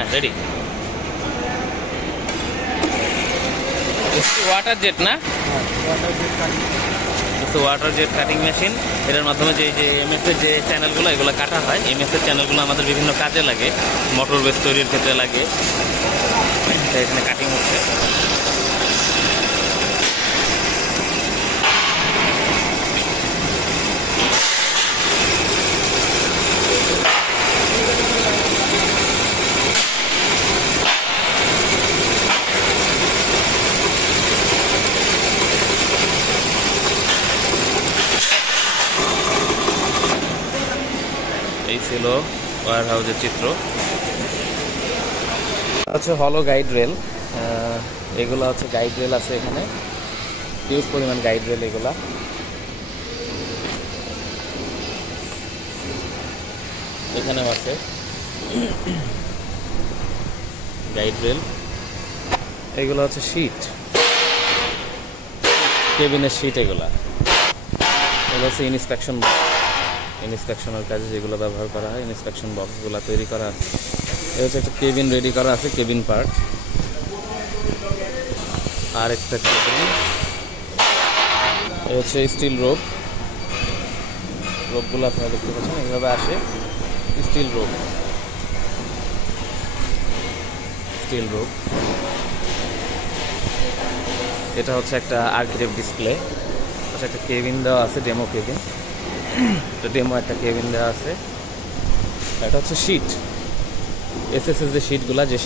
হ্যাঁ ready. Water jet না, water jet cutting machine. এটার মাধ্যমে যে এমএস এর যে চ্যানেলগুলো এগুলো কাটা হয়, এমএস এর চ্যানেলগুলো আমাদের বিভিন্ন কাজে লাগে, মোটর বেস তৈরির ক্ষেত্রে লাগে। এখানে কাটিং হচ্ছে। এই ছিল ওয়্যার হাউসের চিত্র। হচ্ছে হলো গাইড রেল, এগুলো হচ্ছে গাইড রেল আছে এখানে, হিউজ পরিমাণ গাইড রেল। এগুলা এখানেও আছে গাইড রেল। এগুলো হচ্ছে শীট, কেবিনের শীট। এগুলো হচ্ছে ইনস্ট্রাকশনের কাজে যেগুলো ব্যবহার করা হয়, ইনস্ট্রাকশন বক্সগুলো তৈরি করা আছে। এটা হচ্ছে একটা কেবিন রেডি করা আছে, কেবিন পার্ট। আর একটা কেবিন, এটা হচ্ছে স্টিল রোপগুলো আপনারা দেখতে পাচ্ছেন, এইভাবে আসে স্টিল রোপ। এটা হচ্ছে একটা আর্কিটেক্ট ডিসপ্লে, আচ্ছা একটা কেবিন দেওয়া আছে, ডেমো কেবিন। তো ডেমো একটা কেবিন দেওয়া আছে। এটা হচ্ছে শীট, এসএসএস যে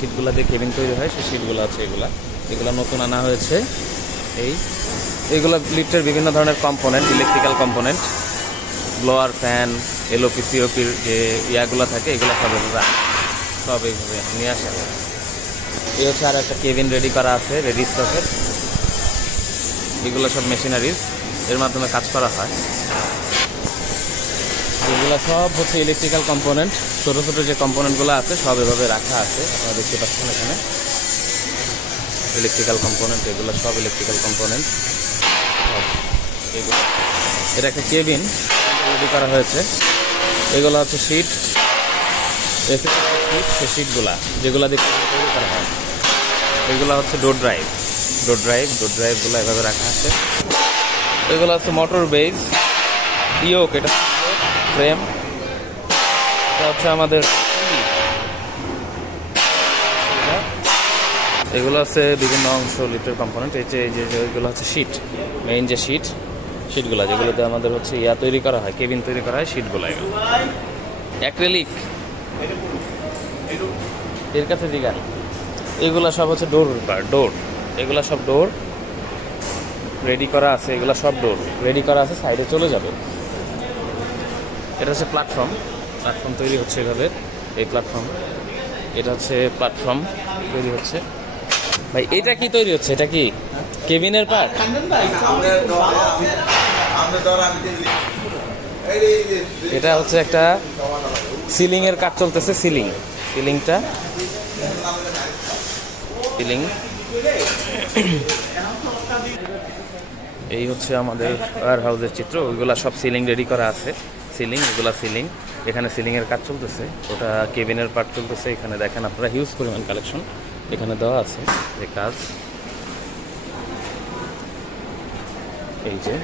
শিটগুলো দিয়ে কেবিন তৈরি হয়, সেই শিটগুলো আছে। এগুলো নতুন আনা হয়েছে। এইগুলো লিফটের বিভিন্ন ধরনের component, electrical component, blower, fan, LOP সিওপির যে ইয়াগুলো থাকে, এগুলো সব এইভাবে নিয়ে আসা। এই হচ্ছে আর একটা কেবিন রেডি করা আছে, রেডি স্টকের। এগুলো সব মেশিনারিজ, এর মাধ্যমে কাজ করা হয়। এগুলো সব হচ্ছে ইলেকট্রিক্যাল কম্পোনেন্ট। ছোটো ছোটো যে কম্পোনেন্টগুলো আছে সব এভাবে রাখা আছে, আপনারা দেখতে পাচ্ছেন এখানে ইলেকট্রিক্যাল কম্পোনেন্ট। এগুলো সব ইলেকট্রিক্যাল কম্পোনেন্ট। এগুলো, এটা একটা কেবিন রেডি করা হয়েছে। এগুলো হচ্ছে শীট, সেই শিটগুলা যেগুলো দিয়ে তৈরি করা হয়। এগুলো হচ্ছে ডোর ড্রাইভগুলো এভাবে রাখা আছে। এগুলো হচ্ছে মোটর বেস, ইয়োক, এটা ফ্রেম। এটা হচ্ছে আমাদের, এগুলো হচ্ছে বিভিন্ন অংশ লিফটের কম্পোনেন্ট। এই যে এগুলো হচ্ছে শীট, মেইন যে শিটগুলো যেগুলোতে আমাদের হচ্ছে তৈরি করা হয়, কেবিন তৈরি করা হয়, শিটগুলো। এগুলো অ্যাক্রিলিক, এর কাছে দিঘা। এগুলো সব হচ্ছে ডোর। এগুলো সব ডোর রেডি করা আছে। এগুলো সব ডোর রেডি করা আছে, সাইডে চলে যাবে। এটা হচ্ছে প্ল্যাটফর্ম তৈরি হচ্ছে এভাবে। এই প্ল্যাটফর্ম, এটা হচ্ছে প্ল্যাটফর্ম তৈরি হচ্ছে। ভাই এটা কি তৈরি হচ্ছে? এটা কি কেবিনের পার্ট? এটা হচ্ছে একটা সিলিং এর কাজ চলতেছে। সিলিং এই হচ্ছে আমাদের ওয়্যার হাউসের চিত্র। ওইগুলা সব সিলিং রেডি করা আছে। সিলিং, এখানে সিলিং এর কাজ চলতেছে, ওটা কেবিনের পার্ট চলতেছে। এখানে দেখেন আপনারা হিউজ পরিমাণ কালেকশন এখানে দেওয়া আছে। এই কাজ, এই যে